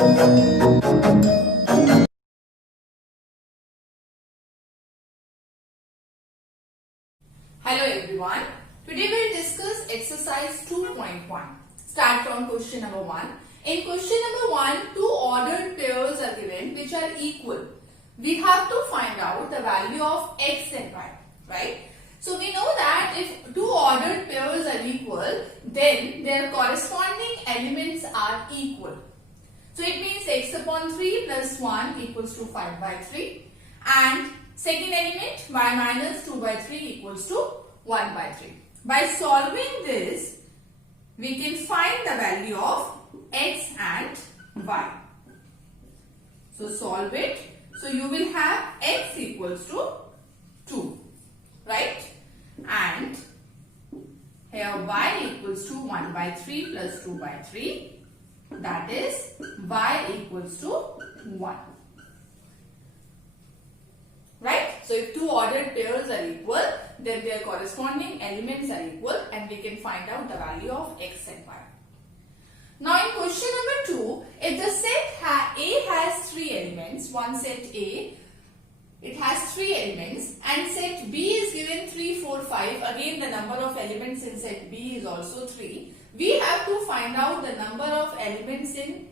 Hello everyone. Today we will discuss exercise 2.1. Start from question number 1. In question number 1, two ordered pairs are given which are equal. We have to find out the value of x and y, right? So we know that if two ordered pairs are equal, then their corresponding elements are equal. So it means x upon 3 plus 1 equals to 5 by 3, and second element y minus 2 by 3 equals to 1 by 3. By solving this, we can find the value of x and y. So solve it. So you will have x equals to 2, right? And here y equals to 1 by 3 plus 2 by 3. That is y equals to 1. Right? So if two ordered pairs are equal, then their corresponding elements are equal, and we can find out the value of x and y. Now in question number 2, if the set A has 3 elements, one set A, it has 3 elements, and set B is given 3, 4, 5, again the number of elements in set B is also 3, we have to find out the number of elements in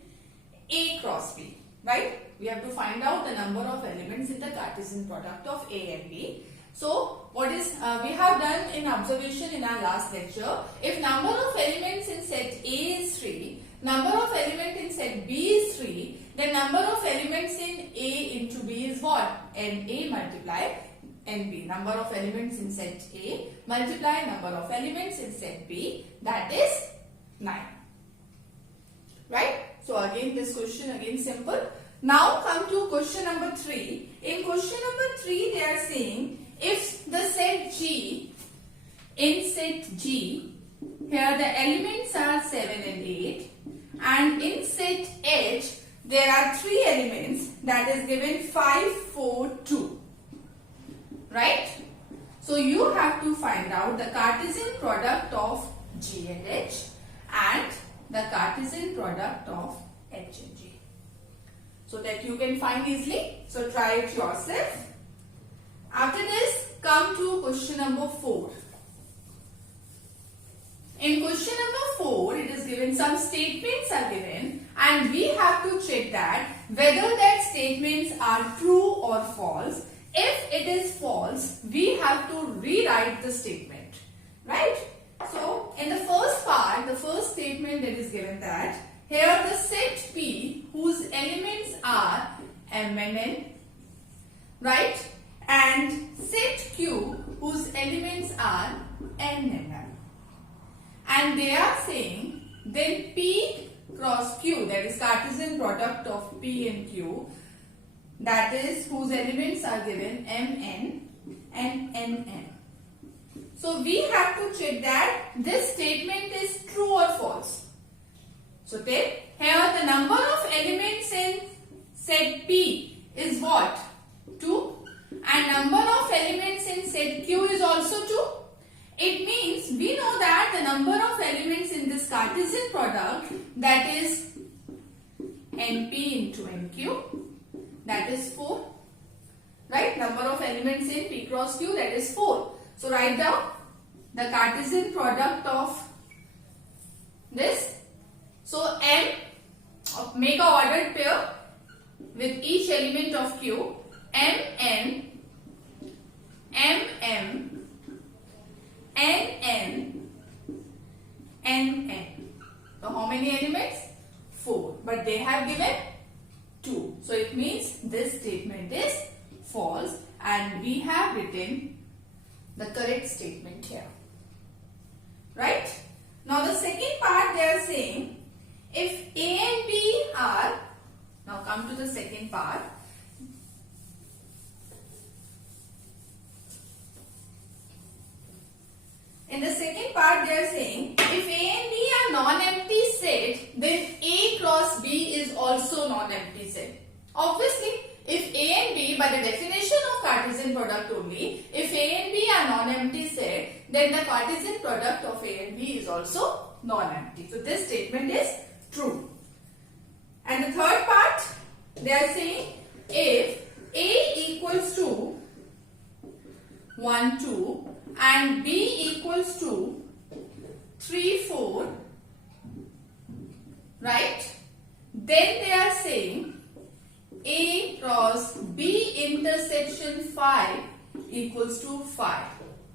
A cross B, right? We have to find out the number of elements in the Cartesian product of A and B. So what is we have done in observation in our last lecture, if number of elements in set A is 3, number of elements in set B is 3, then number of elements in A into B is what? NA multiply NB. Number of elements in set A multiply number of elements in set B, that is 9. Right? So again this question again simple. Now come to question number 3. In question number 3 they are saying if the set G, in set G, here the elements are 7 and 8, and in set H there are 3 elements, that is given 5, 4, 2. Right? So you have to find out the Cartesian product of G and H and the Cartesian product of H and G, so that you can find easily. So try it yourself. After this, come to question number 4. In question number 4, it is given some statements are given, and we have to check that whether that statements are true or false. If it is false, we have to rewrite the statement, right? So in the first part, the first statement that is given that here the set P whose elements are M and N, right? And set Q whose elements are N and M. And they are saying then P cross Q, that is Cartesian product of P and Q, that is whose elements are given Mn and Nn. So we have to check that this statement is true or false. So take here the number of elements in set P is what? 2, and number of elements in set Q is also 2. It means we know that the number of elements in this Cartesian product, that is NP into NQ, that is 4. Right? Number of elements in P cross Q, that is 4. So write down the Cartesian product of this. So M, make a ordered pair with each element of Q, Mn, Mm, Nn, Nn. So how many elements? 4. But they have given 2. So it means this statement is false, and we have written the correct statement here. Right? Now the second part they are saying if A and B are, now come to the second part. In the second part they are saying if A and B are non-empty set, then A cross B is also non-empty set. Obviously, if A and B, by the definition of Cartesian product only, if A and B are non-empty set, then the Cartesian product of A and B is also non-empty. So this statement is true. And the third They are saying if A equals to 1, 2 and B equals to 3, 4, right? Then they are saying A cross B intersection 5 equals to 5.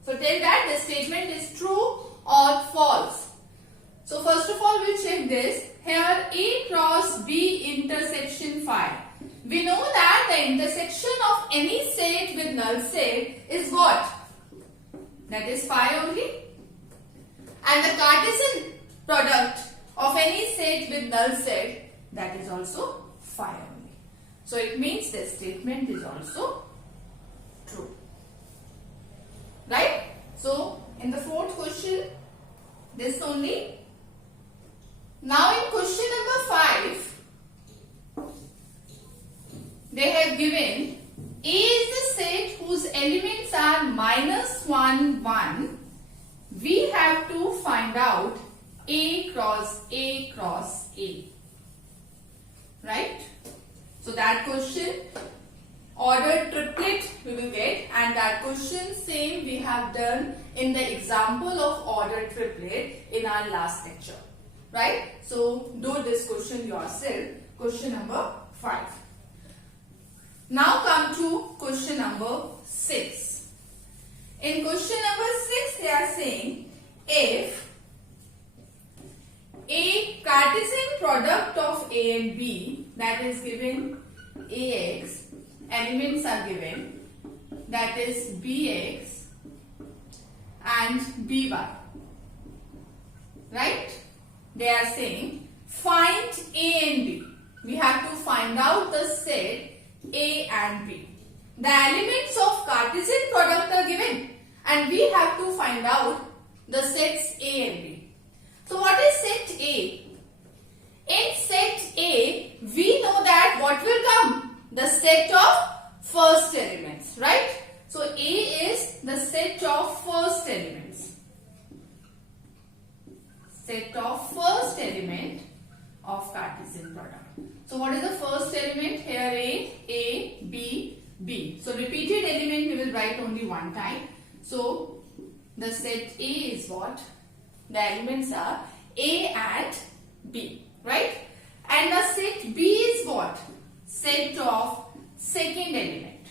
So tell that the statement is true or false. So first of all we'll check this. Here A cross B intersection 5. We know that the intersection of any set with null set is what? That is 5 only. And the Cartesian product of any set with null set, that is also 5 only. So it means this statement is also true. Right? So in the fourth question, this only. Now in question number 5, they have given A is the set whose elements are -1, 1. We have to find out A cross A cross A. Right? So that question, ordered triplet we will get, and that question same we have done in the example of ordered triplet in our last lecture. Right? So do this question yourself. Question number 5. Now come to question number 6. In question number 6 they are saying if a Cartesian product of A and B, that is given AX, elements are given, that is BX and BY. Right? They are saying find A and B. We have to find out the set A and B. The elements of Cartesian product are given and we have to find out the sets A and B. So what is set A? In set A, we know that what will come? The set of first elements, right? So A is the set of first elements. Set of first element of Cartesian product. So what is the first element? Here A, B, B. So repeated element we will write only one time. So the set A is what? The elements are A and B, right? And the set B is what? Set of second element.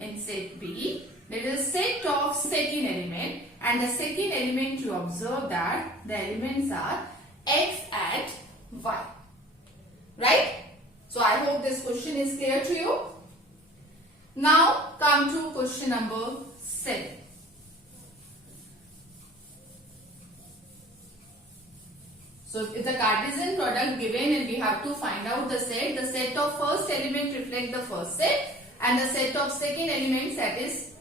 In set B, there is a set of second element, and the second element you observe that the elements are X and Y. Right? So I hope this question is clear to you. Now come to question number 7. So it's a Cartesian product given and we have to find out the set of first element reflect the first set and the set of second elements, that is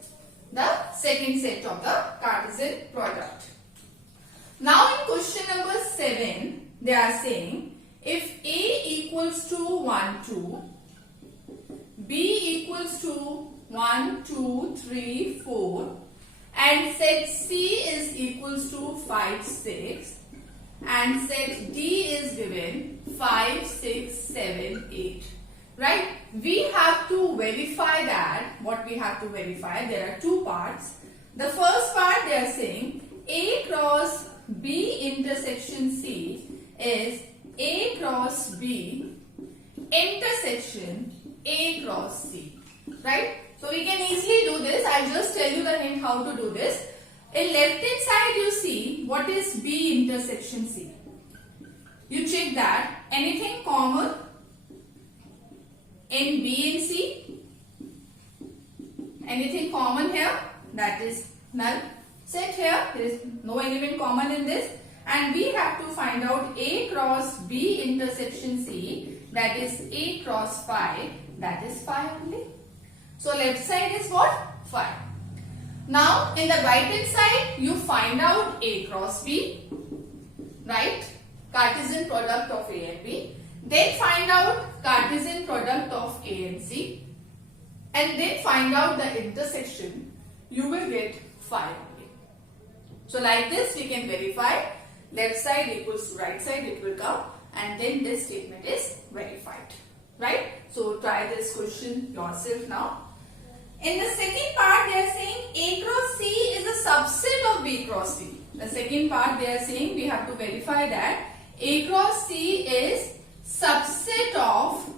the second set of the Cartesian product. Now in question number 7, they are saying if A equals to 1, 2, B equals to 1, 2, 3, 4 and set C is equals to 5, 6 and set D is given 5, 6, 7, 8. Right? We have to verify that. What we have to verify? There are two parts. The first part they are saying A cross B intersection C is A cross B intersection A cross C. Right? So we can easily do this. I'll just tell you the hint how to do this. In left hand side you see what is B intersection C. You check that anything common in B and C. Anything common here, that is null set here. There is no element common in this. And we have to find out A cross B intersection C, that is A cross 5, that is 5 only. So left side is what? 5. Now in the right hand side you find out A cross B, right? Cartesian product of A and B. Then find out Cartesian product of A and C. And then find out the intersection. You will get 5 only. So like this we can verify. Left side equals to right side, it will come. And then this statement is verified. Right? So try this question yourself now. In the second part, they are saying A cross C is a subset of B cross D. The second part, they are saying we have to verify that A cross C is subset of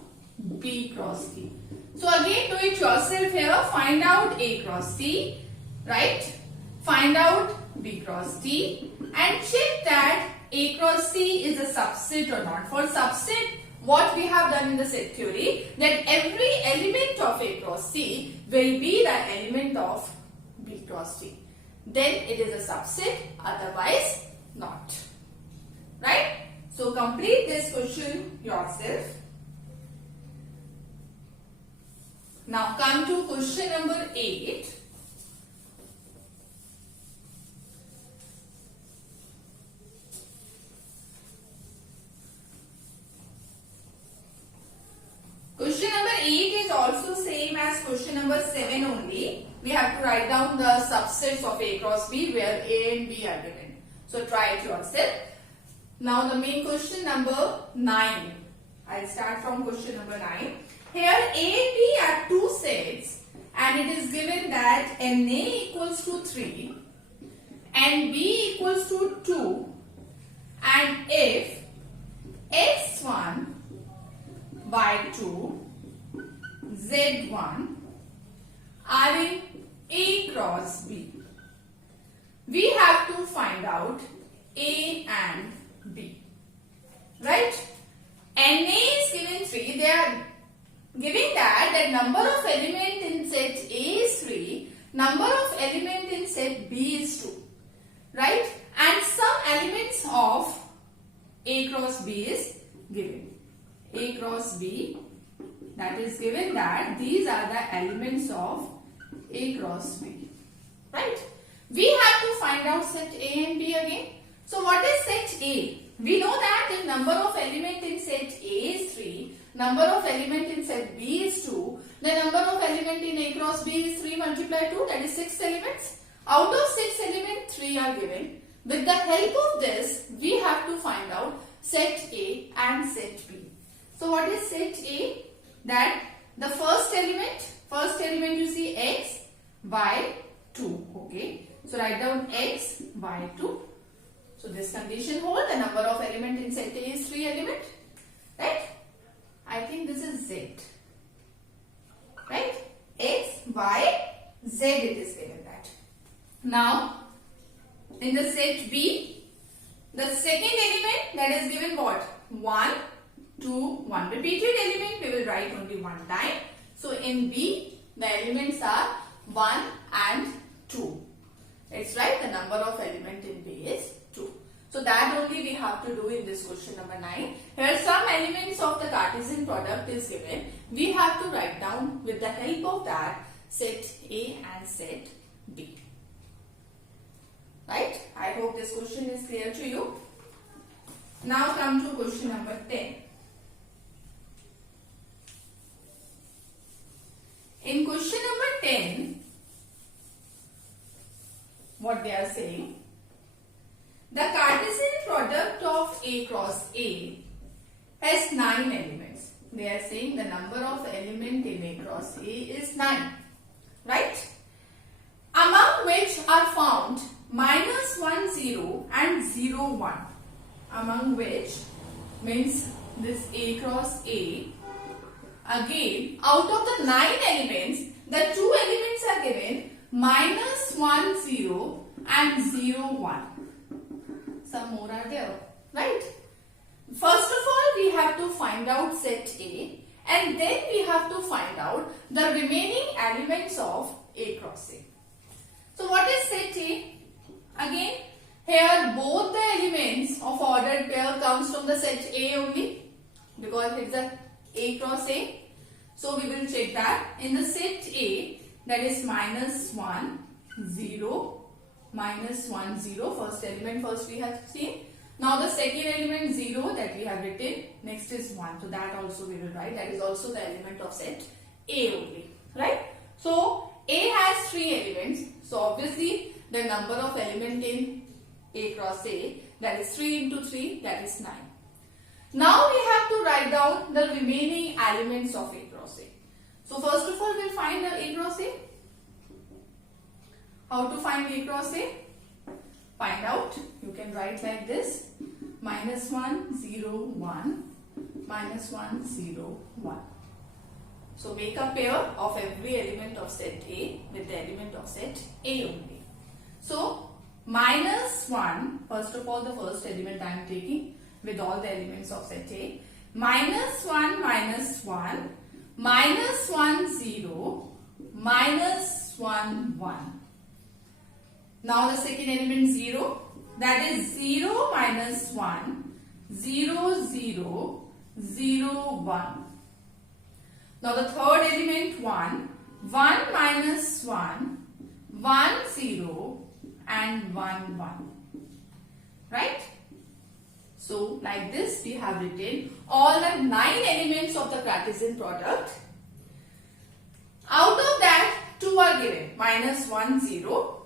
B cross D. So again, do it yourself here. Find out A cross C, right? Find out B cross D and check that A cross C is a subset or not. For subset, what we have done in the set theory, that every element of A cross C will be the element of B cross D. Then it is a subset, otherwise not. Right? So complete this question yourself. Now come to question number 8. Question number 8 is also same as question number 7 only. We have to write down the subsets of A cross B where A and B are given. So try it yourself. Now the main question number 9. I'll start from question number 9. Here A and B are two sets and it is given that NA equals to 3 and B equals to 2 and if X1 by 2 Z1 are in A cross B. We have to find out A and B. Right? NA is given 3. They are giving that number of element in set A is 3, number of element in set B is 2. Right? And some elements of A cross B is given. A cross B, that is given that these are the elements of A cross B. Right? We have to find out set A and B again. So what is set A? We know that if number of element in set A is 3, number of element in set B is 2, the number of element in A cross B is 3 multiplied 2, that is 6 elements. Out of 6 elements, 3 are given. With the help of this, we have to find out set A and set B. So what is set A? That the first element you see X by 2. Okay. So write down X by 2. So this condition holds. The number of element in set A is 3 element. Right? I think this is Z. Right? X by Z it is given that. Now, in the set B, the second element that is given what? 1, 2, 1. Repeated element we will write only one time. So in B, the elements are 1 and 2. Let's write the number of element in B is 2. So that only we have to do in this question number 9. Here some elements of the Cartesian product is given. We have to write down with the help of that set A and set B. Right? I hope this question is clear to you. Now come to question number 10. In question number 10, what they are saying, the Cartesian product of A cross A has 9 elements. They are saying the number of element in A cross A is 9. Right? Among which are found -1, 0 and 0, 1. Among which means this A cross A. Again, out of the 9 elements, the 2 elements are given -1, 0 and 0, 1. Some more are there, right? First of all, we have to find out set A and then we have to find out the remaining elements of A cross A. So what is set A? Again, here both the elements of ordered pair comes from the set A only because it's a A cross A. So we will check that in the set A, that is -1, 0, -1, 0. First element first we have seen. Now the second element 0 that we have written. Next is 1. So that also we will write. That is also the element of set A only. Right? So A has 3 elements. So obviously the number of element in A cross A, that is 3 into 3, that is 9. Now we have to write down the remaining elements of A cross A. So first of all, we'll find the A cross A. How to find A cross A? Find out. You can write like this: minus 1, 0, 1, minus 1, 0, 1. So make a pair of every element of set A with the element of set A only. So minus 1, first of all the first element I am taking with all the elements of set A. Minus 1, minus 1, minus 1, 0, minus 1, 1. Now the second element 0, that is 0 minus 1, 0, 0, 0, 1. Now the third element 1, 1 minus 1, 1, 0 and 1, 1. Right? So like this we have written all the 9 elements of the Cartesian product. Out of that 2 are given, minus 1, 0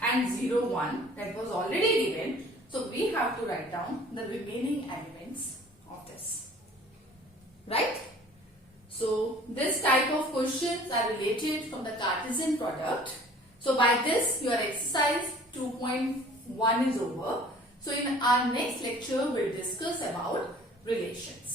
and 0, 1, that was already given. So we have to write down the remaining elements of this. Right? So this type of questions are related from the Cartesian product. So by this your exercise 2.1 is over. So in our next lecture we'll discuss about relations.